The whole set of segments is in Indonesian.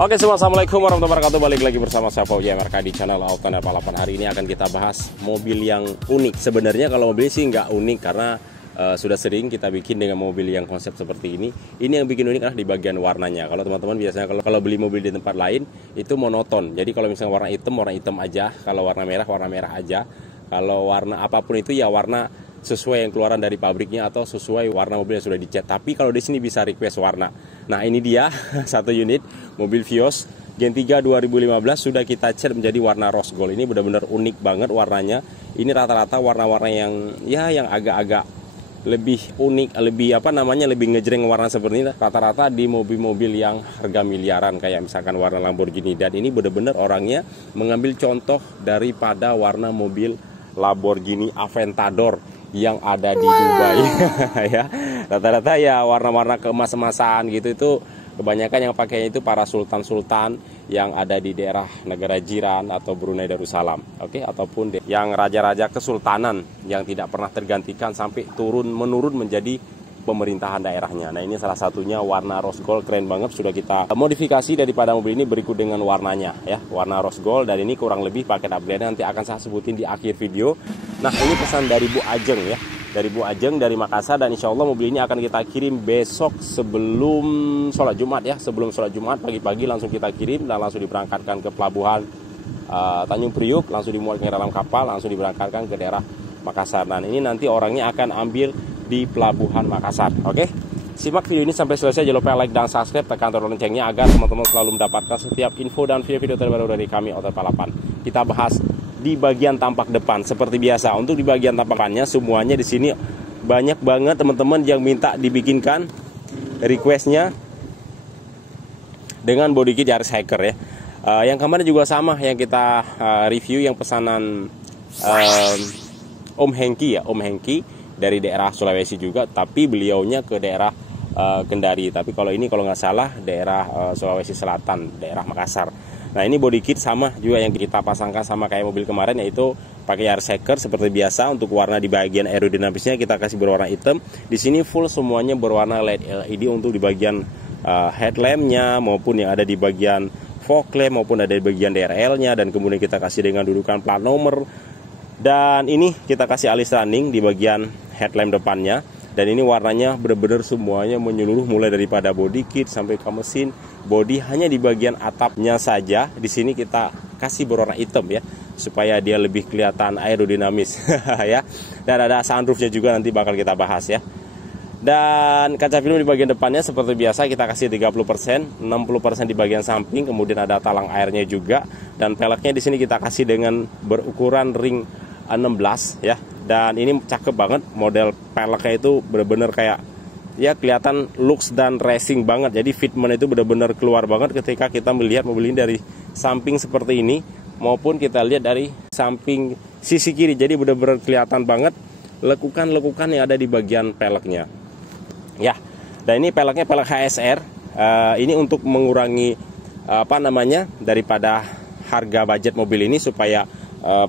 Oke semua, assalamualaikum warahmatullahi wabarakatuh. Balik lagi bersama saya Fauzi MRK di channel Outlander Balapan. Hari ini akan kita bahas mobil yang unik. Sebenarnya kalau mobil sih nggak unik karena sudah sering kita bikin dengan mobil yang konsep seperti ini. Ini yang bikin unik adalah di bagian warnanya. Kalau teman-teman biasanya kalau beli mobil di tempat lain itu monoton. Jadi kalau misalnya warna hitam aja. Kalau warna merah aja. Kalau warna apapun itu ya warna sesuai yang keluaran dari pabriknya atau sesuai warna mobil yang sudah dicat. Tapi kalau di sini bisa request warna. Nah ini dia satu unit mobil Vios Gen 3 2015 sudah kita cat menjadi warna rose gold. Ini benar-benar unik banget warnanya. Ini rata-rata warna-warna yang agak-agak lebih unik, lebih ngejreng warna seperti ini. Rata-rata di mobil-mobil yang harga miliaran kayak misalkan warna Lamborghini. Dan ini benar-benar orangnya mengambil contoh daripada warna mobil Lamborghini Aventador yang ada di Dubai. Ya, rata-rata ya warna-warna keemas-emasan gitu, itu kebanyakan yang pakainya itu para sultan-sultan yang ada di daerah negara jiran atau Brunei Darussalam, ataupun yang raja-raja kesultanan yang tidak pernah tergantikan sampai menurun menjadi pemerintahan daerahnya. Nah ini salah satunya warna rose gold, keren banget. Sudah kita modifikasi daripada mobil ini berikut dengan warnanya ya, warna rose gold. Dan ini kurang lebih paket upgrade nanti akan saya sebutin di akhir video. Nah ini pesan dari Bu Ajeng ya, dari Bu Ajeng dari Makassar, dan insya Allah mobil ini akan kita kirim besok sebelum sholat Jumat ya, sebelum sholat Jumat pagi-pagi langsung kita kirim dan langsung diberangkatkan ke pelabuhan Tanjung Priuk, langsung dimuat ke dalam kapal, langsung diberangkatkan ke daerah Makassar. Nah ini nanti orangnya akan ambil di pelabuhan Makassar. Oke, simak video ini sampai selesai. Jangan lupa like dan subscribe, tekan tombol loncengnya agar teman-teman selalu mendapatkan setiap info dan video-video terbaru dari kami Outlander Balapan. Kita bahas di bagian tampak depan seperti biasa. Untuk di bagian tampakannya semuanya di sini banyak banget teman-teman yang minta dibikinkan requestnya dengan body kit Yaris Hiker ya. Yang kemarin juga sama yang kita review, yang pesanan Om Hengki ya, Om Hengki dari daerah Sulawesi juga, tapi beliaunya ke daerah Kendari. Tapi kalau ini kalau nggak salah daerah Sulawesi Selatan, daerah Makassar. Nah ini body kit sama juga yang kita pasangkan sama kayak mobil kemarin, yaitu pakai Yaris Hiker seperti biasa. Untuk warna di bagian aerodinamisnya kita kasih berwarna hitam. Di sini full semuanya berwarna LED untuk di bagian headlampnya maupun yang ada di bagian fog lamp maupun ada di bagian DRL-nya, dan kemudian kita kasih dengan dudukan plat nomor. Dan ini kita kasih alis running di bagian headlamp depannya. Dan ini warnanya benar-benar semuanya menyeluruh, mulai daripada body kit sampai ke mesin body. Hanya di bagian atapnya saja di sini kita kasih berwarna hitam ya, supaya dia lebih kelihatan aerodinamis ya. Dan ada sunroofnya juga, nanti bakal kita bahas ya. Dan kaca film di bagian depannya seperti biasa kita kasih 30%, 60% di bagian samping, kemudian ada talang airnya juga. Dan peleknya di sini kita kasih dengan berukuran ring 16 ya. Dan ini cakep banget, model peleknya itu benar-benar kayak ya kelihatan looks dan racing banget. Jadi fitment itu benar-benar keluar banget ketika kita melihat mobil ini dari samping seperti ini, maupun kita lihat dari samping sisi kiri. Jadi benar-benar kelihatan banget lekukan-lekukan yang ada di bagian peleknya ya. Dan ini peleknya pelek HSR. Ini untuk mengurangi daripada harga budget mobil ini, supaya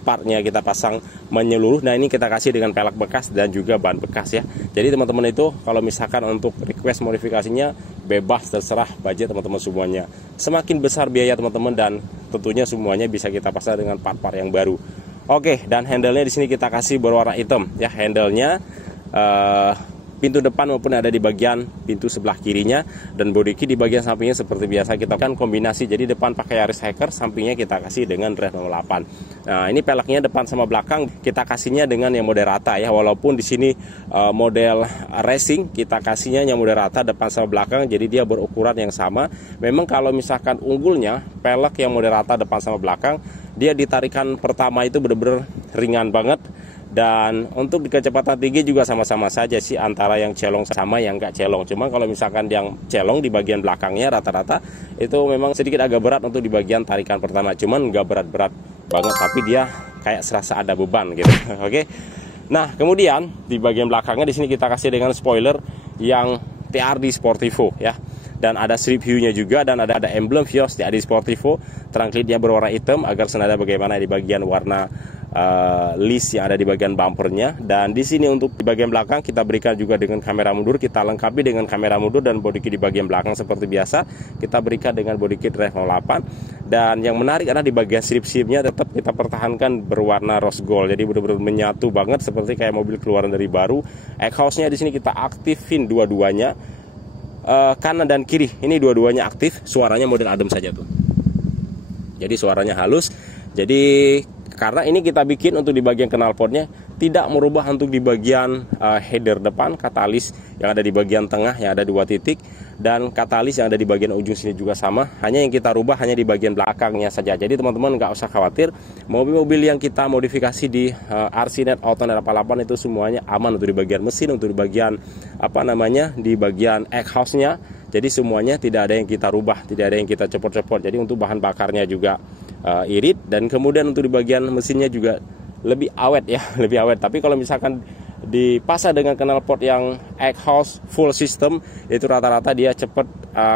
partnya kita pasang menyeluruh. Nah ini kita kasih dengan pelek bekas dan juga ban bekas ya. Jadi teman-teman itu kalau misalkan untuk request modifikasinya bebas, terserah budget teman-teman semuanya. Semakin besar biaya teman-teman, dan tentunya semuanya bisa kita pasang dengan part-part yang baru. Oke, dan handle-nya di sini kita kasih berwarna hitam ya. Handle-nya pintu depan maupun ada di bagian pintu sebelah kirinya, dan body kit di bagian sampingnya seperti biasa kita kan kombinasi. Jadi depan pakai Yaris Hiker, sampingnya kita kasih dengan Drive 08. Nah ini peleknya depan sama belakang kita kasihnya dengan yang model rata ya, walaupun di sini model racing kita kasihnya yang model rata depan sama belakang, jadi dia berukuran yang sama. Memang kalau misalkan unggulnya pelek yang model rata depan sama belakang, dia ditarikan pertama itu bener-bener ringan banget. Dan untuk di kecepatan tinggi juga sama-sama saja sih, antara yang celong sama yang nggak celong. Cuma kalau misalkan yang celong di bagian belakangnya rata-rata itu memang sedikit agak berat untuk di bagian tarikan pertama. Cuman nggak berat-berat banget, tapi dia kayak serasa ada beban gitu. Oke. Nah, kemudian di bagian belakangnya di sini kita kasih dengan spoiler yang TRD Sportivo ya. Dan ada strip view-nya juga, dan ada emblem Vios TRD Sportivo. Trunklitnya berwarna hitam agar senada bagaimana di bagian warna list yang ada di bagian bumpernya. Dan di sini untuk di bagian belakang kita berikan juga dengan kamera mundur, kita lengkapi dengan kamera mundur dan body kit di bagian belakang seperti biasa. Kita berikan dengan body kit Rev 08. Dan yang menarik adalah di bagian strip-stripnya tetap kita pertahankan berwarna rose gold. Jadi benar-benar menyatu banget seperti kayak mobil keluaran dari baru. Exhaust-nya di sini kita aktifin dua-duanya. Kanan dan kiri ini dua-duanya aktif, suaranya model adem saja tuh. Jadi suaranya halus. Jadi karena ini kita bikin untuk di bagian knalpotnya tidak merubah untuk di bagian header depan, katalis yang ada di bagian tengah yang ada 2 titik, dan katalis yang ada di bagian ujung sini juga sama. Hanya yang kita rubah hanya di bagian belakangnya saja. Jadi teman-teman nggak usah khawatir, mobil-mobil yang kita modifikasi di RCnet Autonet 88 itu semuanya aman untuk di bagian mesin, untuk di bagian di bagian exhaust-nya. Jadi semuanya tidak ada yang kita rubah, tidak ada yang kita copot-copot. Jadi untuk bahan bakarnya juga irit, dan kemudian untuk di bagian mesinnya juga lebih awet ya, lebih awet. Tapi kalau misalkan dipasang dengan knalpot yang exhaust full system, itu rata-rata dia cepat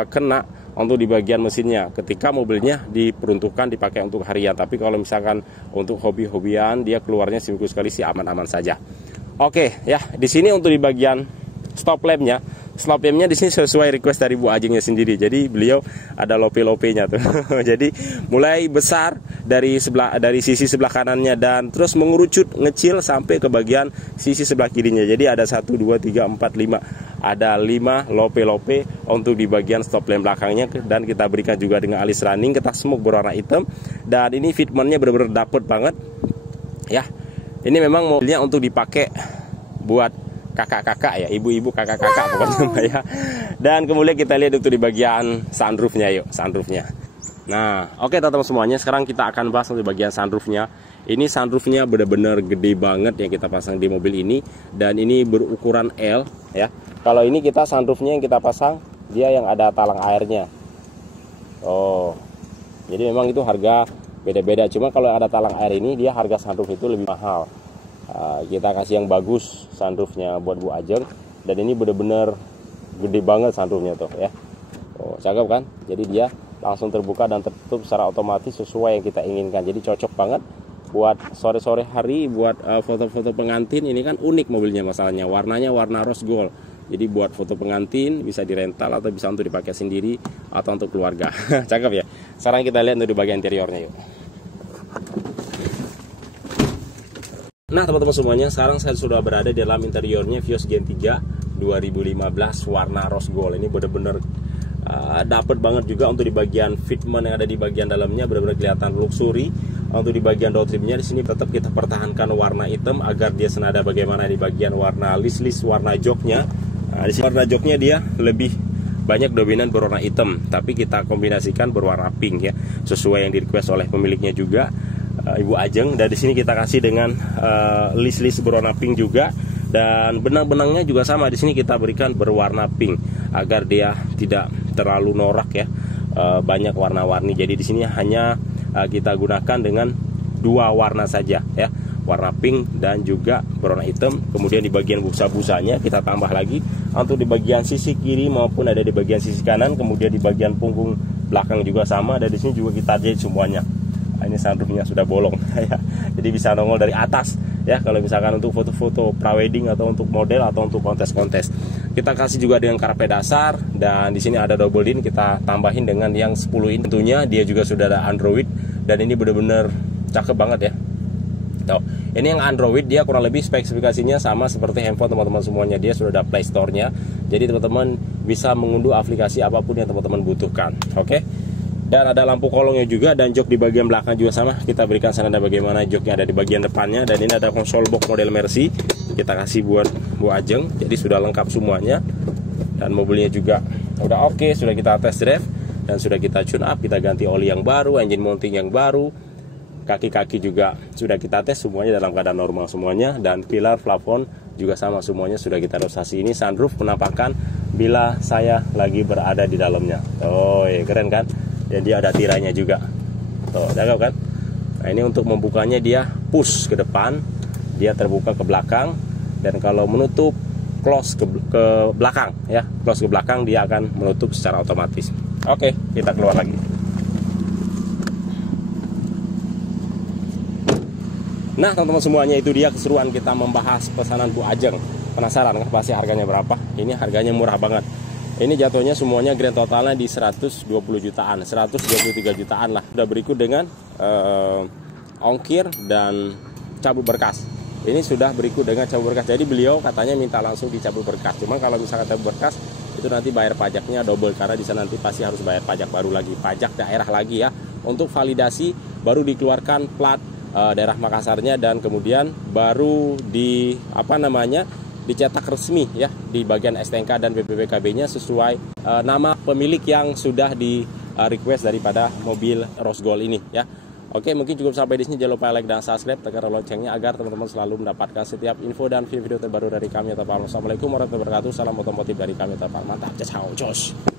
kena untuk di bagian mesinnya ketika mobilnya diperuntukkan dipakai untuk harian. Tapi kalau misalkan untuk hobi-hobian, dia keluarnya seminggu sekali sih aman-aman saja. Oke ya, di sini untuk di bagian stop lampnya di sini sesuai request dari Bu Ajengnya sendiri. Jadi beliau ada lope-lopenya tuh. Jadi mulai besar dari sisi sebelah kanannya dan terus mengerucut ngecil sampai ke bagian sisi sebelah kirinya. Jadi ada 1 2 3 4 5. Ada 5 lope-lope untuk di bagian stop lamp belakangnya, dan kita berikan juga dengan alis running ketak smoke berwarna hitam. Dan ini fitmentnya benar-benar dapet banget. Ya. Ini memang mobilnya untuk dipakai buat kakak-kakak ya, ibu-ibu kakak-kakak pokoknya ya. Dan kemudian kita lihat untuk di bagian sunroofnya, yuk sunroofnya. Nah, oke teman-teman semuanya, sekarang kita akan bahas untuk bagian sunroofnya. Ini sunroofnya benar-benar gede banget yang kita pasang di mobil ini, dan ini berukuran L ya. Kalau ini kita sunroofnya yang kita pasang dia yang ada talang airnya. Oh, jadi memang itu harga beda-beda. Cuma kalau ada talang air ini dia harga sunroof itu lebih mahal. Kita kasih yang bagus sunroofnya buat Bu Ajeng, dan ini bener-bener gede banget sunroofnya tuh ya. Oh, cakep kan? Jadi dia langsung terbuka dan tertutup secara otomatis sesuai yang kita inginkan. Jadi cocok banget buat sore-sore hari, buat foto-foto pengantin. Ini kan unik mobilnya, masalahnya warnanya warna rose gold. Jadi buat foto pengantin bisa dirental atau bisa untuk dipakai sendiri atau untuk keluarga. Cakep ya. Sekarang kita lihat untuk di bagian interiornya yuk. Nah teman-teman semuanya, sekarang saya sudah berada di dalam interiornya Vios Gen 3 2015 warna rose gold. Ini bener-bener dapet banget juga untuk di bagian fitment yang ada di bagian dalamnya, benar-benar kelihatan luxury. Untuk di bagian door trimnya di sini tetap kita pertahankan warna hitam agar dia senada bagaimana di bagian warna list warna joknya. Di sini warna joknya dia lebih banyak dominan berwarna hitam, tapi kita kombinasikan berwarna pink ya, sesuai yang di request oleh pemiliknya juga, Ibu Ajeng. Dan di sini kita kasih dengan list berwarna pink juga, dan benang-benangnya juga sama. Di sini kita berikan berwarna pink agar dia tidak terlalu norak ya, banyak warna-warni. Jadi di sini hanya kita gunakan dengan 2 warna saja ya, warna pink dan juga berwarna hitam. Kemudian di bagian busa-busanya kita tambah lagi untuk di bagian sisi kiri maupun ada di bagian sisi kanan. Kemudian di bagian punggung belakang juga sama, dan di sini juga kita jahit semuanya. Ini sunroofnya sudah bolong ya, jadi bisa nongol dari atas ya kalau misalkan untuk foto-foto prawedding atau untuk model atau untuk kontes-kontes. Kita kasih juga dengan karpet dasar, dan di sini ada double din, kita tambahin dengan yang 10 in. Tentunya dia juga sudah ada Android, dan ini benar-benar cakep banget ya. Tuh, ini yang Android, dia kurang lebih spesifikasinya sama seperti handphone teman-teman semuanya. Dia sudah ada Play Store-nya, jadi teman-teman bisa mengunduh aplikasi apapun yang teman-teman butuhkan. Oke. Dan ada lampu kolongnya juga, dan jok di bagian belakang juga sama. Kita berikan senada bagaimana joknya ada di bagian depannya. Dan ini ada konsol box model Mercy, kita kasih buat Bu Ajeng. Jadi sudah lengkap semuanya, dan mobilnya juga udah oke, sudah kita test drive dan sudah kita tune up. Kita ganti oli yang baru, engine mounting yang baru, kaki-kaki juga sudah kita tes, semuanya dalam keadaan normal semuanya. Dan pilar plafon juga sama, semuanya sudah kita rotasi. Ini sunroof penampakan bila saya lagi berada di dalamnya. Oh ya, keren kan? Dan dia ada tirainya juga. Tuh, cakep kan? Nah, ini untuk membukanya dia push ke depan, dia terbuka ke belakang, dan kalau menutup close ke belakang ya, close ke belakang dia akan menutup secara otomatis. Oke, kita keluar lagi. Nah teman-teman semuanya, itu dia keseruan kita membahas pesanan Bu Ajeng. Penasaran kan pasti harganya berapa? Ini harganya murah banget. Ini jatuhnya semuanya grand totalnya di 120 jutaan, 123 jutaan lah. Sudah berikut dengan ongkir dan cabut berkas. Ini sudah berikut dengan cabut berkas. Jadi beliau katanya minta langsung dicabut berkas. Cuman kalau misalkan cabut berkas itu nanti bayar pajaknya double, karena di sana nanti pasti harus bayar pajak baru lagi, pajak daerah lagi ya. Untuk validasi baru dikeluarkan plat daerah Makassarnya, dan kemudian baru dicetak resmi ya di bagian STNK dan BPPKB-nya sesuai nama pemilik yang sudah di request daripada mobil Rose Gold ini ya. Oke, mungkin cukup sampai di sini. Jangan lupa like dan subscribe, tekan loncengnya agar teman-teman selalu mendapatkan setiap info dan video-video terbaru dari kami. Assalamualaikum warahmatullahi wabarakatuh. Salam otomotif dari kami. Mantap, ciao, jos.